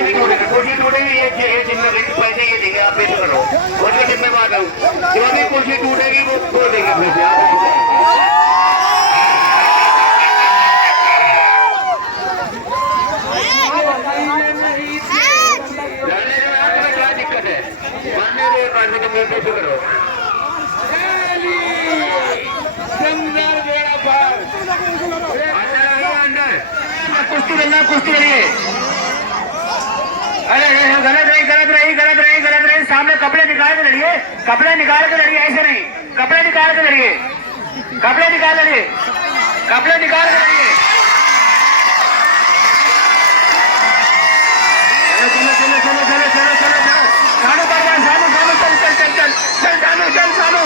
कुर्सी नहीं टूटेगी, कुर्सी टूटेगी ये जिम्मे पैसे ये देंगे, आप बेच करो, उसका जिम्मेवार हूँ। जो भी कुर्सी टूटेगी वो देंगे पैसे, आप क्या दिक्कत है, मान्य तो करो। कुश्ती लड़ना, कुश्ती लड़िए। अरे गलत रही। सामने कपड़े निकाल के लड़िए, कपड़े निकाल के लड़िए, ऐसे नहीं, कपड़े निकाल के लड़िए, कपड़े निकाल लड़िए, कपड़े निकाल के लड़िए। चलो सानू परवान, सानू चल सानू।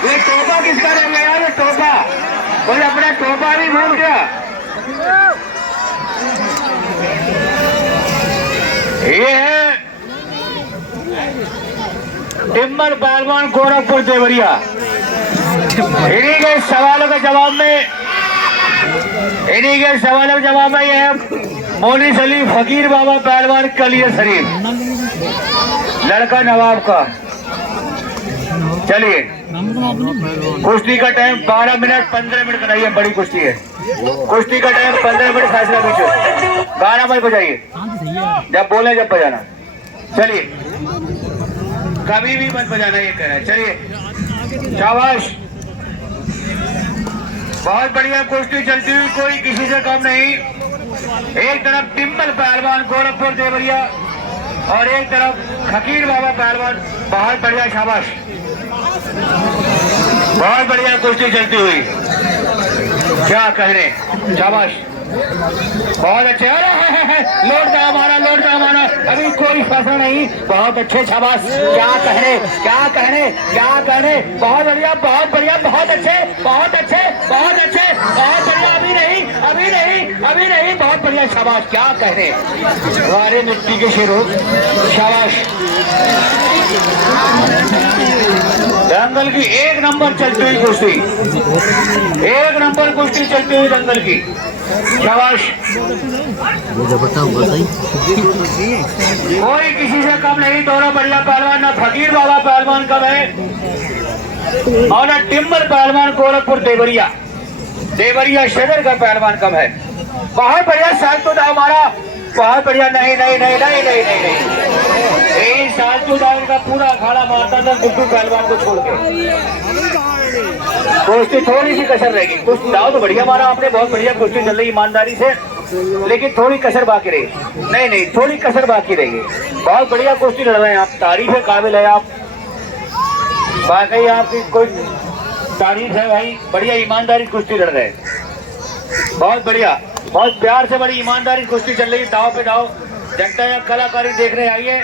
ये टोपा किसका रह गया यार, ये टोपा, कोई अपना टोपा भी भूल गया। ये है टिम्बर पहलवान गोरखपुर देवरिया। इन्हीं के सवालों के जवाब में ये है मोनिस अली फकीर बाबा पहलवान कलिया शरीफ, लड़का नवाब का। चलिए, कुश्ती का टाइम 12 मिनट 15 मिनट बनाइए, बड़ी कुश्ती है। कुश्ती का टाइम 15 मिनट, फैसला पीछे 12 मत बजाइए, जब बोले जब बजाना। चलिए, कभी भी मत बजाना, ये कह रहा है। चलिए, शाबाश, बहुत बढ़िया कुश्ती चलती हुई, कोई किसी से कम नहीं। एक तरफ टिम्बर पहलवान गोरखपुर देवरिया और एक तरफ फकीर बाबा पहलवान, बहुत बढ़िया, शाबाश, बहुत बढ़िया कुश्ती चलती हुई, क्या कहने, शाबाश, बहुत अच्छे। लोड का हमारा, अभी कोई फैसला नहीं, बहुत अच्छे, शाबाश, क्या कहने, बहुत बढ़िया, बहुत अच्छे, बहुत बढ़िया, अभी नहीं, बहुत बढ़िया, शाबाश, क्या कहने, हमारे मिट्टी के शेरों, शाबाश। दंगल की एक नंबर चलती हुई कुश्ती, एक नंबर कुश्ती चलती हुई दंगल की, शाबाश, कोई किसी से कम नहीं। दोनों बढ़िया पहलवान, ना फकीर बाबा पहलवान कम है और ना टिम्बर पहलवान गोरखपुर देवरिया शहर का पहलवान कम है। बहुत बढ़िया सालतू था हमारा, बहुत बढ़िया। नहीं, एक सालतू दाव का पूरा अखाड़ा मारता था गुड्डू पहलवान को छोड़ के। कुश्ती थोड़ी सी कसर रहेगी, कुछ दाव तो बढ़िया मारा आपने, बहुत बढ़िया कुश्ती चल रही ईमानदारी से, लेकिन थोड़ी कसर बाकी रहेगी। नहीं, थोड़ी कसर बाकी रहेगी। बहुत बढ़िया कुश्ती लड़ रहे हैं आप, तारीफ है, काबिल है आप, वाकई आपकी कोई तारीफ है भाई, बढ़िया ईमानदारी कुश्ती लड़ रहे हैं, बहुत बढ़िया, बहुत प्यार से बड़ी ईमानदारी कुश्ती चल रही है। दाव पे दाव, जनता या कलाकारी देखने आई है,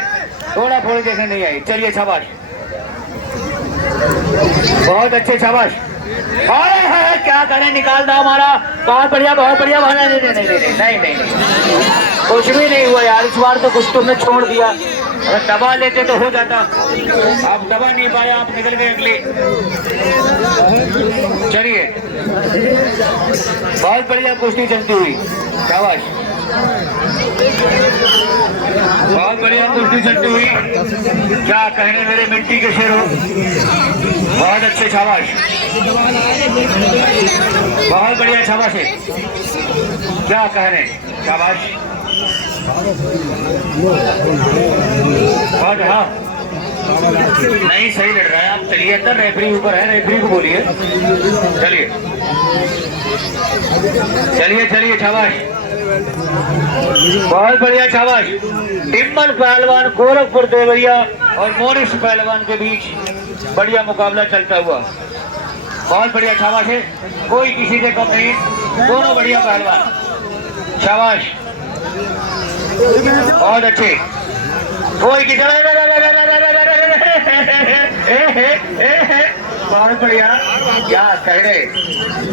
थोड़ा देखने नहीं आई। चलिए, शाबाश, बहुत अच्छे, शाबाश। क्या करें, निकाल दो हमारा, बहुत बढ़िया। नहीं, कुछ भी नहीं हुआ यार, इस बार तो कुछ तुमने छोड़ दिया, अगर दबा लेते तो हो जाता, आप दबा नहीं पाया, आप निकल गए अगले। चलिए, बहुत बढ़िया कुश्ती चलती हुई, शाबाश, बहुत बढ़िया कुश्ती चलती हुई, क्या कहने मेरे मिट्टी के शेरों, बहुत अच्छे, शाबाश, बहुत बढ़िया, शाबाश है, क्या कहने, शाबाश, बहुत। हाँ, नहीं, सही लड़ रहा है आप। चलिए, अंदर रेफरी ऊपर है, रेफरी को बोलिए। चलिए, शाबाश, बहुत बढ़िया, शाबाश। टिम्बर पहलवान गोरखपुर देवरिया और मोनिस पहलवान के बीच बढ़िया मुकाबला चलता हुआ, बहुत बढ़िया, शाबाश है, कोई किसी से कम नहीं, दोनों बढ़िया पहलवान, शाबाश, बहुत अच्छे, कोई किसी, बहुत बढ़िया, क्या कह रहे,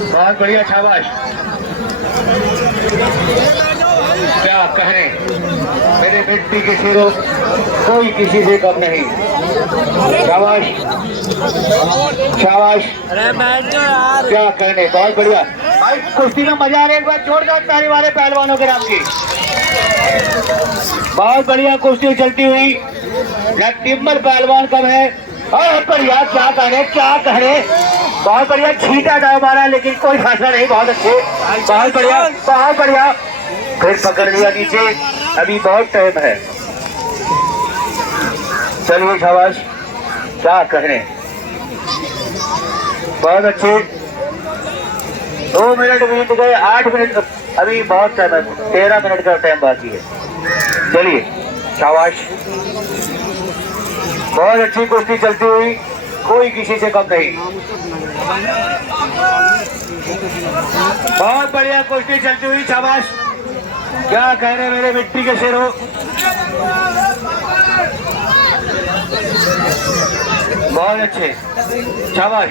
बहुत बढ़िया, शाबाश, क्या कहने मेरे मिट्टी के शेरों, कोई किसी से कम नहीं। शाबाश शाबाश, क्या कहने, बहुत बढ़िया भाई। कुश्ती में मजा आ रहा है, एक बार जोरदार ताली वाले पहलवानों के नाम की। बहुत बढ़िया कुश्ती चलती हुई। टिम्बर पहलवान कब है और बढ़िया, क्या कह रहे, बहुत बढ़िया। छीटा था हमारा लेकिन कोई फैसला नहीं, बहुत अच्छे, बहुत बढ़िया बहुत बढ़िया। फिर पकड़ लिया नीचे, अभी बहुत टाइम है। चलिए शाबाश, क्या कहने, बहुत अच्छे। 2 मिनट बीत गए, 8 मिनट, अभी बहुत टाइम है, 13 मिनट का टाइम बाकी है। चलिए शाबाश, बहुत अच्छी कुश्ती चलती हुई, कोई किसी से कम नहीं। बहुत बढ़िया कुश्ती चलती हुई, शाबाश, क्या कह रहे मेरे मिट्टी के शेरों। बहुत अच्छे, शाबाश,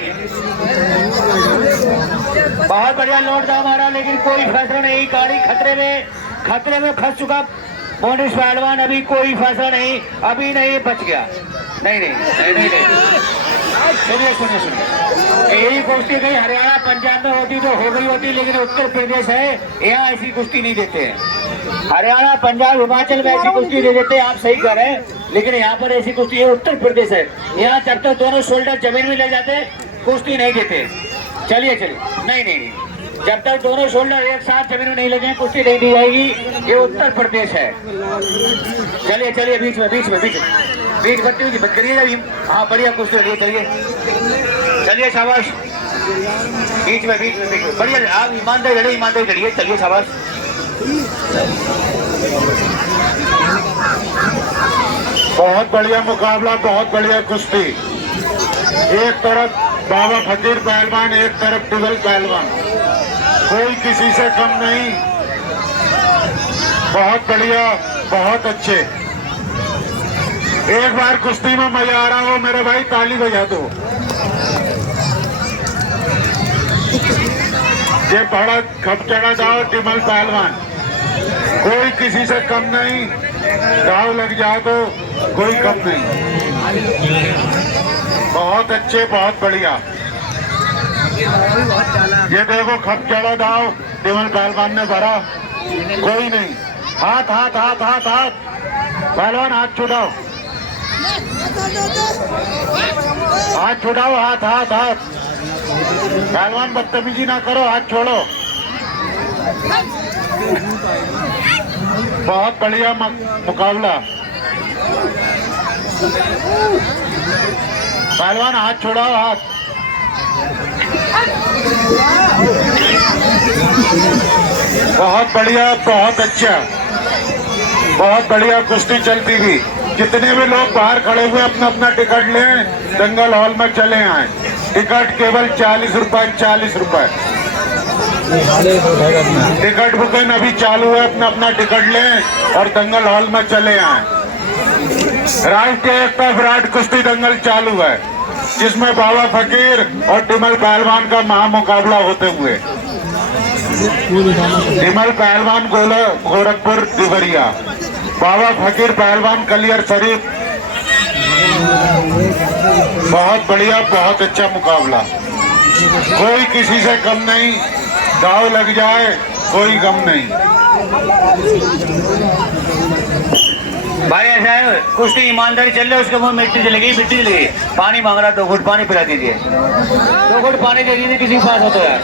बहुत बढ़िया। लौट था हमारा लेकिन कोई फैसला नहीं, गाड़ी खतरे में फंस चुका मोनिश पहलवान, अभी कोई फैसला नहीं, अभी नहीं, बच गया। नहीं, सुनिए, यही कुश्ती कहीं हरियाणा पंजाब में होती तो हो गई होती, लेकिन उत्तर प्रदेश है, यहाँ ऐसी कुश्ती नहीं देते हैं। हरियाणा पंजाब हिमाचल में ऐसी कुश्ती दे देते हैं, आप सही कह रहे हैं, लेकिन यहाँ पर ऐसी कुश्ती है, उत्तर प्रदेश है, यहाँ जब तक दोनों शोल्डर जमीन में लग जाते कुश्ती नहीं देते। चलिए, नहीं, जब तक दोनों शोल्डर एक साथ जमीन में नहीं लगे कुश्ती नहीं दी जाएगी, ये उत्तर प्रदेश है। चलिए, बीच बत्ती हुई बंद करिए अभी। हाँ, बढ़िया कुश्ती हो रही है, चलिए शाबाश, बीच में बढ़िया, आप ईमानदारी लड़िए, चलिए शाबाश। बहुत बढ़िया मुकाबला, बहुत बढ़िया कुश्ती। एक तरफ बाबा फकीर पहलवान, एक तरफ टिबल पहलवान, कोई किसी से कम नहीं। बहुत बढ़िया, बहुत अच्छे। एक बार कुश्ती में मजा आ रहा हो मेरे भाई, ताली बजा दो। ये बड़ा खपचड़ा दाव टिबल पहलवान, कोई किसी से कम नहीं। दाव लग जाए तो कोई कम नहीं। बहुत अच्छे, बहुत बढ़िया। ये देखो खपचड़ा दाव टिबल पहलवान ने भरा, कोई नहीं। हाथ पहलवान, हाथ छुड़ाओ, हाथ। पहलवान बदतमीजी ना करो, हाथ छोड़ो। बहुत बढ़िया मुकाबला। पहलवान हाथ छोड़ाओ, हाथ। बहुत बढ़िया, बहुत अच्छा, बहुत बढ़िया कुश्ती चलती थी। जितने भी लोग बाहर खड़े हुए अपना टिकट लें, दंगल हॉल में चले आए। टिकट केवल 40 रुपए। टिकट बुकिंग अभी चालू है, अपना टिकट लें और दंगल हॉल में चले आए। राष्ट्रीय एकता विराट कुश्ती दंगल चालू है, जिसमें बाबा फकीर और टिमल पहलवान का महामुकाबला होते हुए। टिमल पहलवान गोरखपुर देवरिया, बाबा फकीर पहलवान कलियर शरीफ। बहुत बढ़िया, बहुत अच्छा मुकाबला, कोई किसी से कम नहीं। दाव लग जाए कोई गम नहीं। भाई ऐसा है, कुश्ती ईमानदारी चल रही है, उसके मुंह मिट्टी चलेगी। पानी मांग रहा, 2 घुट पानी पिला दीजिए, 2 घुट पानी दे दीजिए, किसी के पास हो तो यार।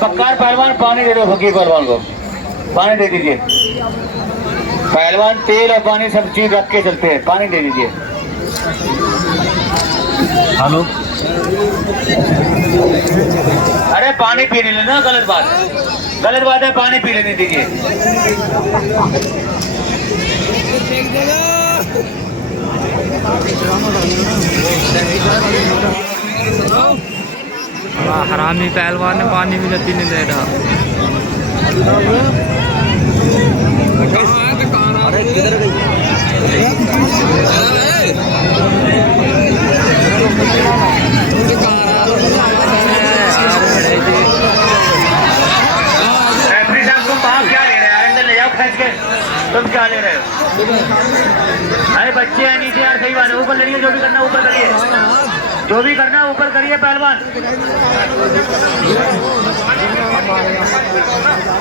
पक्कार पहलवान, पानी दे दो फकीर पहलवान को, पानी दे दीजिए। पहलवान तेल और पानी सब चीज रख के चलते हैं, पानी दे दीजिए। हेलो, अरे पानी पी नहीं लेना, गलत बात है, पानी पी लेने दीजिए। हरामी पहलवान ने पानी भी गति नहीं दे रहा। अरे किधर गई? रेफरी साहब को माफ क्या रहे हो? अरे बच्चे हैं नीचे यार, सही बात है। ऊपर लड़िए, जो भी करना ऊपर करिए, जो भी करना ऊपर करिए पहलवान।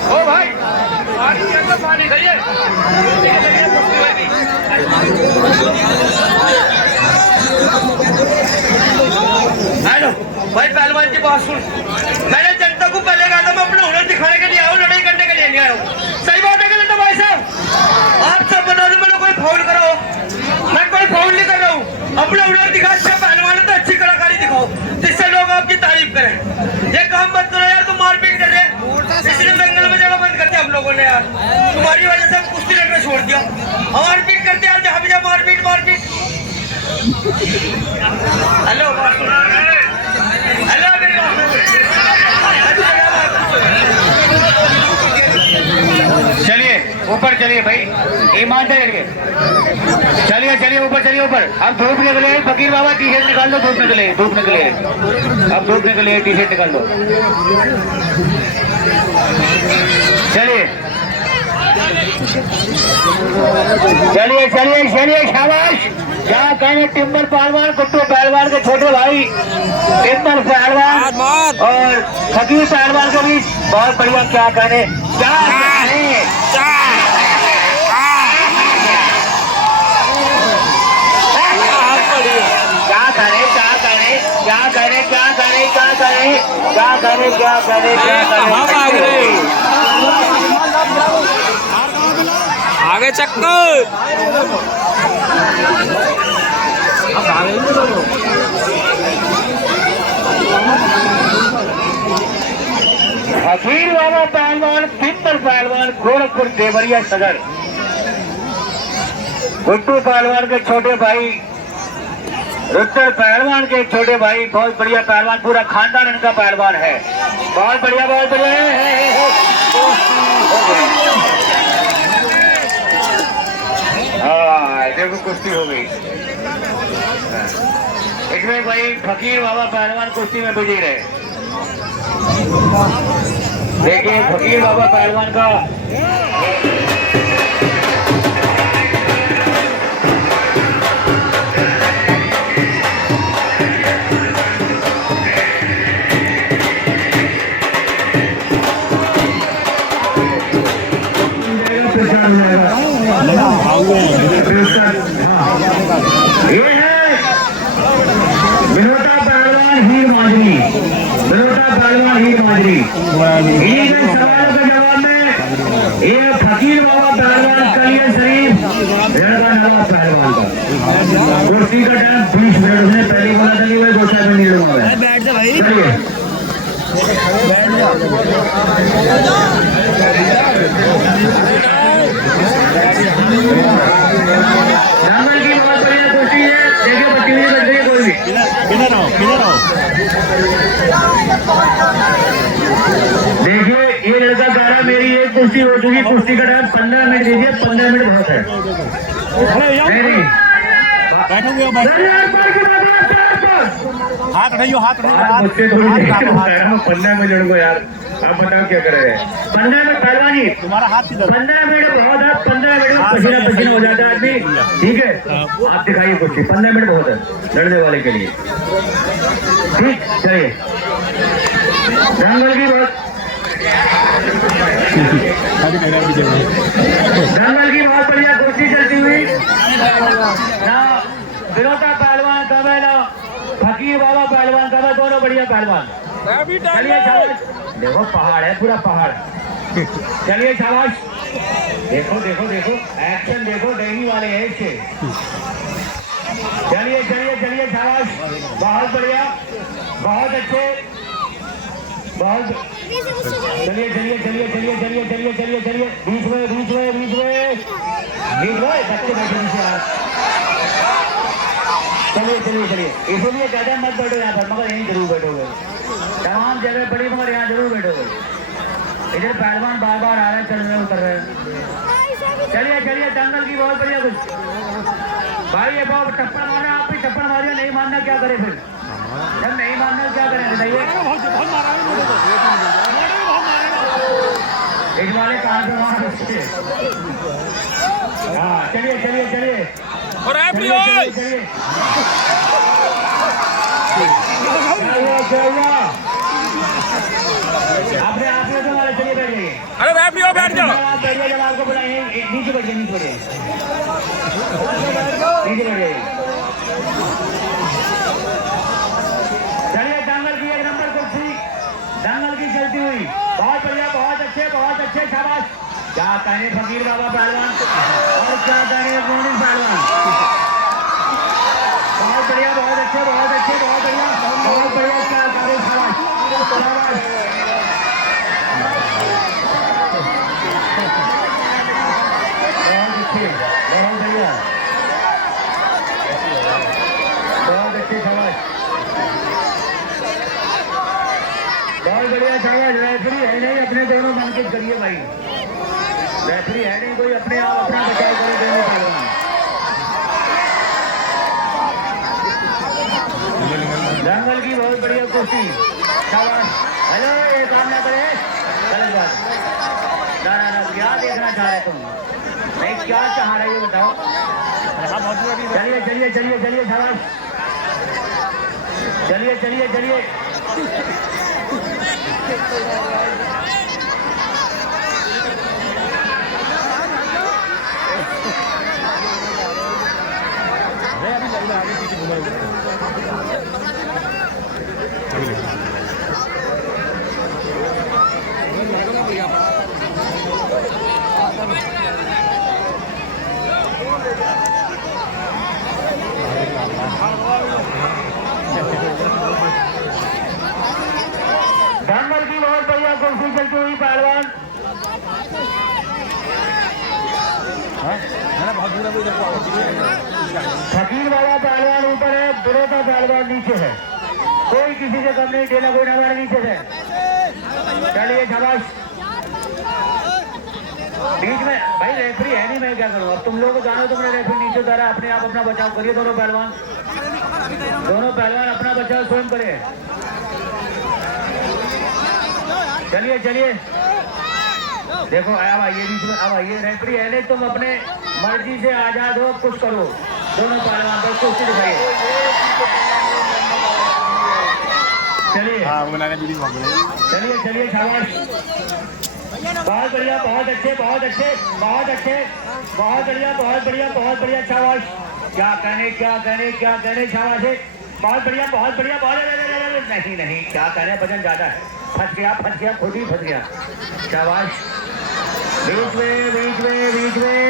ओ भाई पानी के अंदर पानी करिए। हेलो भाई, पहलवान की बात सुन। मैंने जनता को पहले कहा था मैं अपना हुनर दिखाने के लिए आया हूँ, लड़ाई करने के लिए नहीं आया हूँ। सही बात है कि नहीं भाई साहब? आप सब बता दो, मैंने कोई फाउल कराओ, मैं कोई फाउल नहीं कर रहा हूँ। अपना हुनर दिखा, अच्छा पहलवान है तो अच्छी कलाकारी दिखाओ जिससे लोग आपकी तारीफ करें। ये काम मत करो यार, तुम मारपीट कर रहे हैं, इसलिए दंगल में जाना बंद करते हम लोगों ने यार। तुम्हारी वजह से हम कुश्ती लड़ना छोड़ दिया। मारपीट करते यार, जहाँ भी जा मारपीट मारपीट। हेलो हेलो, चलिए ऊपर चलिए भाई, ईमानदार रहिए। चलिए चलिए ऊपर, चलिए ऊपर। अब धूप निकले, फकीर बाबा टी शर्ट निकाल दो, धूप निकले, धूप निकले, अब धूप निकले, टी शर्ट निकाल दो। चलिए चलिए चलिए चलिए, शाबाश। क्या कहने टिम्बर पहलवान, कुट्टू पहलवान के छोटे भाई टिम्बर पहलवान और फकीर पहलवान के बीच बहुत बढ़िया। क्या कहने, क्या कहने, क्या करे, क्या करे, क्या करे, क्या करे, क्या करे, क्या करे, क्या करे, क्या करे। आगे चक्कर फकीर बाबा पहलवान, टिम्बर पहलवान, गोरखपुर देवरिया सदर। गुड्डू पहलवान के छोटे भाई, रुद्र पहलवान के छोटे भाई, बहुत बढ़िया पहलवान, पूरा खानदान इनका पहलवान है। बहुत बढ़िया, बहुत बढ़िया है। हाँ देखो कुश्ती हो गई। इसमें भाई फकीर बाबा पहलवान कुश्ती में विजयी रहे। देखिए फकीर बाबा पहलवान का ये है बिनोटा पहलवान हीर माजरी, बिनोटा पहलवान हीर माजरी। इन सवालों के जवाब में ये फकीर बाबा पहलवान कलिया शरीफ लड़का नवाब पहलवान का कुर्सी का टाइम 20 मिनट। उसने पहले बोला था कि वही 2 मिनट नहीं लूंगा मैं। चलिए नांगल की बहुत बढ़िया कुश्ती है। देखिए बच्ची नहीं बच रही है कोई भी। देखिए ये लड़का कह रहा मेरी एक कुश्ती हो चुकी, कुश्ती का टाइम 15 मिनट दीजिए, 15 मिनट बहुत है। नहीं हाथ उठाइयो, हाथ मुझसे थोड़ी 15 मिनट लड़को यार, आप बताओ क्या कर रहे हैं। 15 मिनट पहलवानी, तुम्हारा हाथ 15 मिनट बहुत है। 15 मिनट में पसीना पसीना हो जाता है आदमी। ठीक है, आप दिखाइए कुश्ती, 15 मिनट बहुत है लड़ने वाले के लिए। ठीक, चलिए रंगल की बहुत बढ़िया कुश्ती चलती हुई ना। बिनोटा पहलवान कब है ना फकीर बाबा पहलवान कब है, दोनों बढ़िया पहलवान। चलिए शाबाश, देखो पहाड़ है, पूरा पहाड़। चलिए शाबाश, देखो देखो देखो, एक्शन देखो, डेंगी वाले हैं इसके। चलिए चलिए चलिए शाबाश, बहुत बढ़िया, बहुत अच्छे, बहुत। चलिए चलिए चलिए चलिए चलिए चलिए चलिए चलिए, बीच में बीच में बीच में बीच में बच्चे बैठे नीचे। चलिए चलिए चलिए, इसीलिए कहते हैं मत बैठो यहाँ पर, मगर यहीं जरूर बैठोगे। तमाम जगह पड़ी मगर यहाँ जरूर बैठोगे। इधर पहलवान बार बार आ रहे हैं, चल रहे उतर रहे हैं। चलिए चलिए, दंगल की बहुत बढ़िया कुछ भाई। ये बहुत टप्पड़ मारना, आप भी टप्पड़ मारिए, नहीं मानना क्या करे फिर? जब नहीं मानना क्या करें बताइए। इस वाले कहाँ से मार, और रेफरी चलिए, ओए चलिए, क्या हुआ? आपने आपने तो हमारे चलिए बैठ जाइए। अरे रेफरी ओए बैठ जाओ आप बैठ जाइए, जब आपको बुलाएंगे नीचे बैठ जाइए, नीचे बैठ जाइए, नीचे बैठ जाइए। चलिए, दंगल की एक नंबर कुर्सी, दंगल की चलती हुई, बहुत बढ़िया, बहुत अच्छे, शाबाश। क्या कहने फकीर बाबा पहलवान और क्या कहने मोहन पहलवान, बहुत बढ़िया, बहुत अच्छे, बहुत बढ़िया, क्या कहने, शाबाश, शाबाश। बहुत बढ़िया, बहुत अच्छे, शाबाश, बहुत बढ़िया, शाबाश। रेफरी है नहीं, अपने दोनों मनकित करिए भाई, रेफरी है नहीं कोई, अपने आप अपना बचाव करे दोनों पहलवान। दंगल की बहुत बढ़िया कुश्ती, शाबाश। हेलो, ये काम ना करे, गलत बात। ना, क्या देखना चाह रहे तुम, नहीं क्या चाह रहे हो बताओ। चलिए, शाबाश, चलिए। दंगल की बहुत बढ़िया कुर्सी चलती हुई पहलवान, फकीर बाबा पहलवान ऊपर है, बिरोता पहलवान नीचे है, कोई किसी से कम नहीं, डेला कोई हमारे नीचे है। चलिए, शाबाश। बीच में भाई रेफरी है नहीं, मैं क्या करूं, अब तुम लोग जानो, तुमने रेफरी नीचे उतारा, अपने आप अपना बचाव करिए, दोनों पहलवान अपना बचाव स्वयं करिए। चलिए, देखो अब आइए बीच में, अब आइए, रेफरी है नहीं, तुम अपने मर्जी से आजाद हो, कुछ करो, दोनों पहलवान पर कुश्ती दिखाइए। चलिए, शाबाश, बहुत बढ़िया, बहुत अच्छे, बहुत बढ़िया, शाबाश। क्या कहने, शाबाश है, बहुत बढ़िया, नहीं, क्या कहने, वजन ज्यादा है, फंस गया, खुद ही फंस गया, शाबाश। बीच में चलिए, बीच में,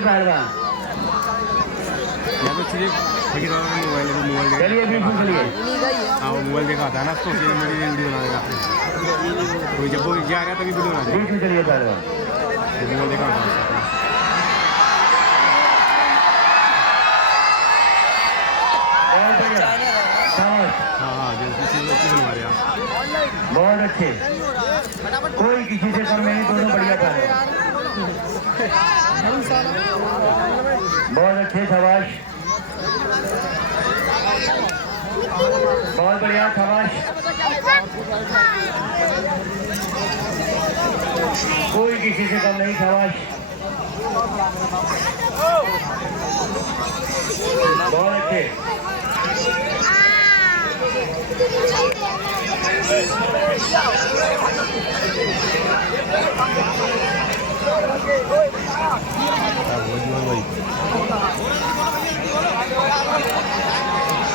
पहलवान, चलिए, बीच में चलिए। हाँ, वो मोबाइल देखा था ना, तो उसने मेरी वीडियो बना देगा, कोई जब वो आ गया तभी वीडियो बना देगा, बीच में चलिए पहलवान, मोबाइल देखा था। बहुत अच्छे, कोई किसी से कम नहीं, दोनों बढ़िया पहलवान, बहुत अच्छे, शाबाश, बहुत बढ़िया, शाबाश। कोई किसी से कम नहीं, शाबाश, बहुत अच्छे।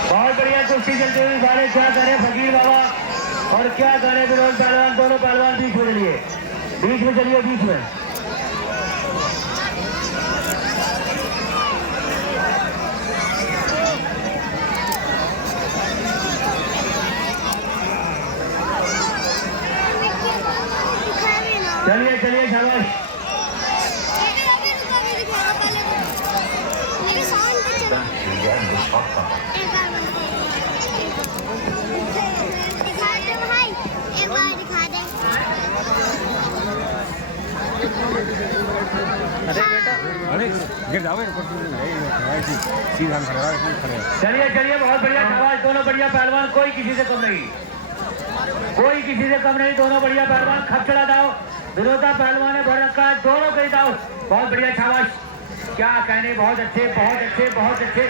बहुत बढ़िया कुश्ती चलती हुई, सारे क्या करें फकीर बाबा और क्या करें विनोद पहलवान, दोनों पहलवान बीच में चलिए, बीच में। चलिए, शाबाश, अरे गिर जाओगे सीधा खड़ा खड़े चलिए चलिए, बहुत बढ़िया शाबाश, दोनों बढ़िया पहलवान, कोई किसी से कम नहीं, कोई किसी से कम नहीं, दोनों बढ़िया पहलवान। खपचड़ा दाव विरोधा पहलवान ने भर रखा है, दोनों के दाव बहुत बढ़िया शाबाश, क्या कहने, बहुत अच्छे बहुत अच्छे बहुत अच्छे।